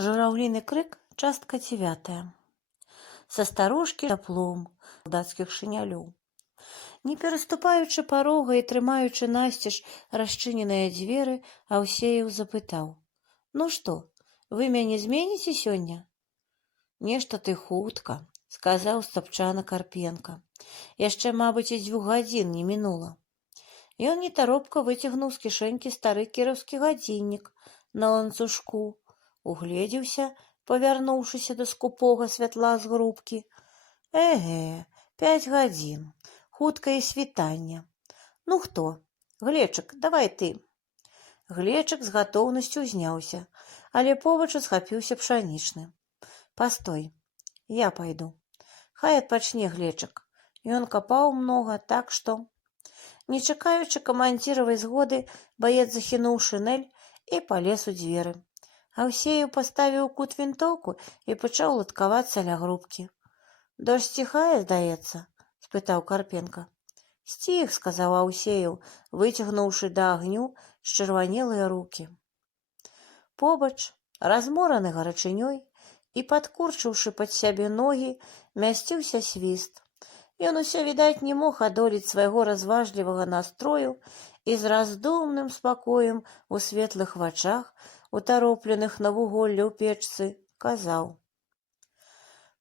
Журавлиный крик, частка 9. Са старушкі таплом салдацкіх шынялёў. Не пераступаючы парога і трымаючы насцеж расчыненыя дзверы, Аўсееў запытаў: «Ну што, вы мяне зменіце сёння?» «Нешта ты хутка», — сказаў стапчана Карпенка. «Яшчэ, мабыць, і 2 гадзін не мінула». Ён нетаропка выцягнуў з кішэнькі стары кіраўскі гадзіннік на ланцужку, угледзеўся, павярнуўшыся да скупога святла з грубкі. «Эге, 5 гадзін, хутка і світанне. Ну хто? Глечык, давай ты». Глечык з гатоўнасцю ўзняўся, але побач схапіўся пшанічны. «Пастой, я пайду. Хай адпачне Глечык. Ён капаў многа, так што...» Не чакаючы камандзіравай згоды, баец захінуў шынель і палез у дзверы. Аўсееў паставіў у кут вінтоўку і пачаў ладкавацца ля грубкі. «Дождж сціхае, здаецца?» — спытаў Карпенка. «Сціх», — сказаў Аўсееў, выцягнуўшы да агню счырванелыя рукі. Побач, размораны гарачынёй і падкурчыўшы пад сябе ногі, мясціўся свіст. Ён усё, відаць, не мог адолець свайго разважлівага настрою і з раздумным спакоем у светлых вачах, утаропленых на вуголле ў печцы, казаў: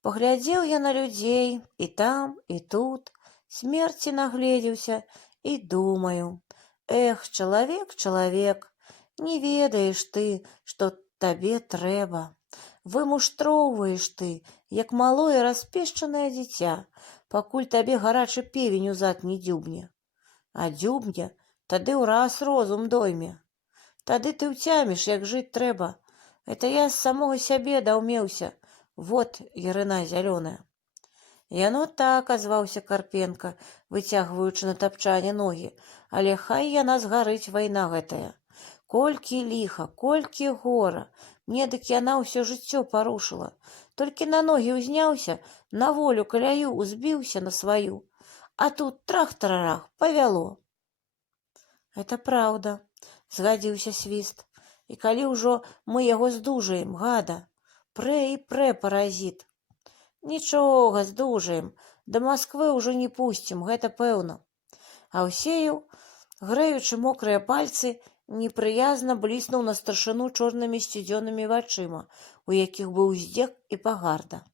«Паглядзеў я на людзей і там, і тут, смерці нагледзеўся і думаю: эх, чалавек, чалавек, не ведаеш ты, што табе трэба. Вымуштроўваеш ты, як малое распешчанае дзіця, пакуль табе гарачы певень у зад не дзюбне. А дзюбне, тады ўраз розум дойме. Тады ты ўцяміш, як жыць трэба. Это я з самога сябе даўмеўся. Вот ярына зялёная». «Яно так», — азваўся Карпенка, выцягваючы на тапчане ногі, «але хай яна згарыць, вайна гэтая. Колькі ліха, колькі гора, мне дык яна ўсё жыццё парушыла. Толькі на ногі ўзняўся, на волю каляю узбіўся на сваю, а тут трах-тарарах, павяло». «Это праўда», — згадзіўся свіст, «і калі ўжо мы яго здужаем, гада, прэ і прэ паразіт». «Нічога, здужаем, да Масквы ўжо не пусцім, гэта пэўна». Аўсееў, грэючы мокрыя пальцы, непрыязна бліснуў на старшыну чорнымі сцюдзёнымі вачыма, у якіх быў здзек і пагарда.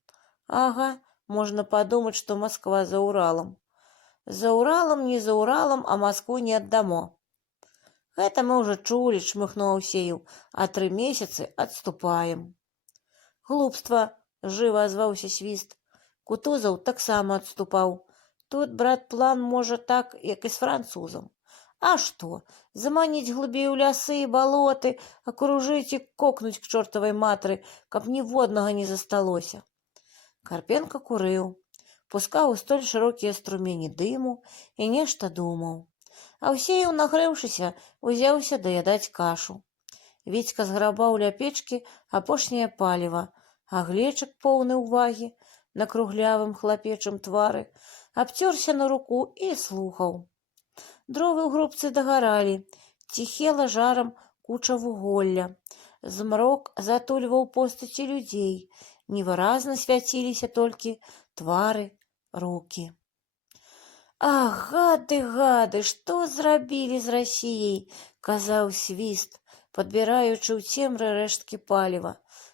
«Ага, можна падумаць, што Масква за Уралам. За Уралам, не за Уралам, а Маскву не аддамо». «Гэта мы ўжо чулі», — чмыхнуў Аўсееў, «а 3 месяцы адступаем». «Глупства», — жыва азваўся свіст. «Кутузаў таксама адступаў. Тут, брат, план можа так, як і з французам. А што, заманіць глыбей у лясы і балоты, акружыць і кокнуць к чортавай матры, каб ніводнага не засталося». Карпенка курыў, пускаў у столь шырокія струмені дыму і нешта думаў. Аўсееў, нагрэўшыся, узяўся даядаць кашу. Віцька зграбаў ля печкі апошняе паліва, а Глечык, поўны ўвагі, на круглявым хлапечым твары, абцёрся на руку і слухаў. Дровы ў грубцы дагаралі, ціхела жарам куча вуголля. Змрок затульваў постаці людзей, невыразна свяціліся толькі твары, рукі. «Ах, гады, гады, што зрабілі з Расіяй!» — казаў свіст, падбіраючы ў цемры рэшткі паліва.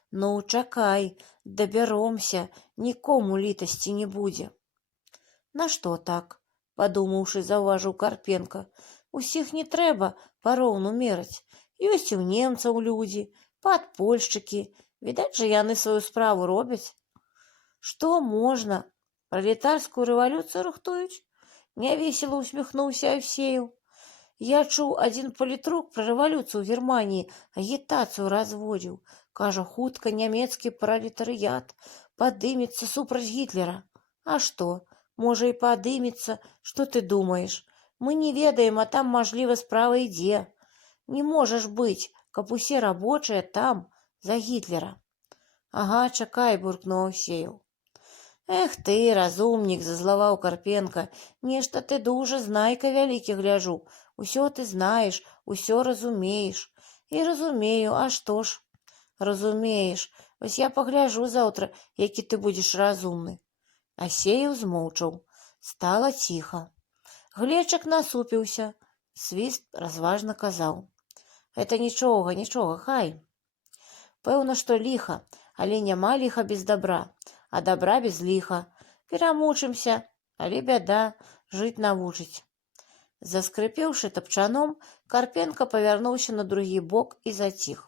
«Ну, чакай, дабяромся, нікому літасці не будзе». «Нашто так?» — падумаўшы, заўважыў Карпенка. «Усіх не трэба пароўну мераць. Ёсць і ў немцаў людзі, падпольшчыкі, відаць жа, яны сваю справу робяць». «Што можна? Пралетарскую рэвалюцыю рыхтуюць?» — нявесела усміхнуўся Аўсееў. «Я чуў, адзін палітрук пра рэвалюцыю ў Германіі агітацыю разводзіў. Кажа, хутка нямецкі пралетарыят падымецца супраць Гітлера. А што, можа і падымецца, што ты думаеш? Мы не ведаем, а там, мажліва, справа ідзе. Не можа ж быць, каб усе рабочыя там за Гітлера». «Ага, чакай», — буркнуў Аўсееў. «Эх ты, разумнік», — зазлаваў Карпенка, «нешта ты дужа знайка вялікі, гляджу. Усё ты знаеш, усё разумееш». «І разумею, а што ж? Разумееш, вось я пагляджу заўтра, які ты будзеш разумны. Асеяў змоўчаў. Стала ціха. Глечык насупіўся. Свіст разважна казаў: «Гэта нічога, нічога, хай. Пэўна, што ліха, але няма ліха без добра, а добра без ліха. Перамучымся, але бяда, жыць навучыць». Заскрыпеўшы тапчаном, Карпенка павярнуўся на другі бок і заціх.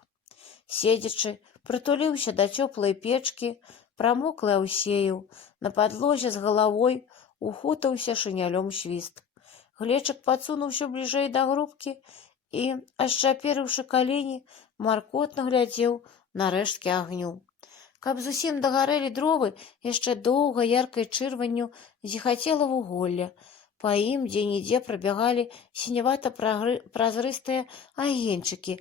Седзячы, прытуліўся да цёплай печкі, прамоклы Аўсеяў, на падлозе з галавой ухутаўся шынялём Свіст. Глечык падсунуўся бліжэй да грубкі і, ашчапірыўшы калені, маркотна глядзеў на рэшткі агню. Каб зусім дагарэлі дровы, яшчэ доўга яркай чырванню зіхацела вуголля. Па ім дзе-нідзе прабягалі сінявата-празрыстыя агеньчыкі,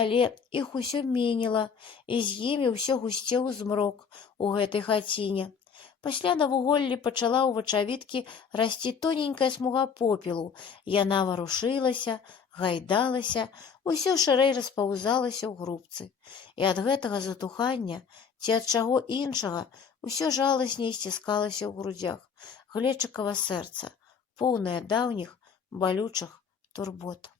але іх усё менела, і з імі ўсё гусцеў змрок у гэтай хаціне. Пасля на вуголлі пачала ў вачавіткі расці тоненькая смуга попелу. Яна варушылася, гайдалася, усё шырэй распаўзалася ў грубцы. І ад гэтага затухання ці ад чаго іншага усё жаласней сціскалася ў грудзях Глечыкава сэрца, поўнае даўніх балючых турбот.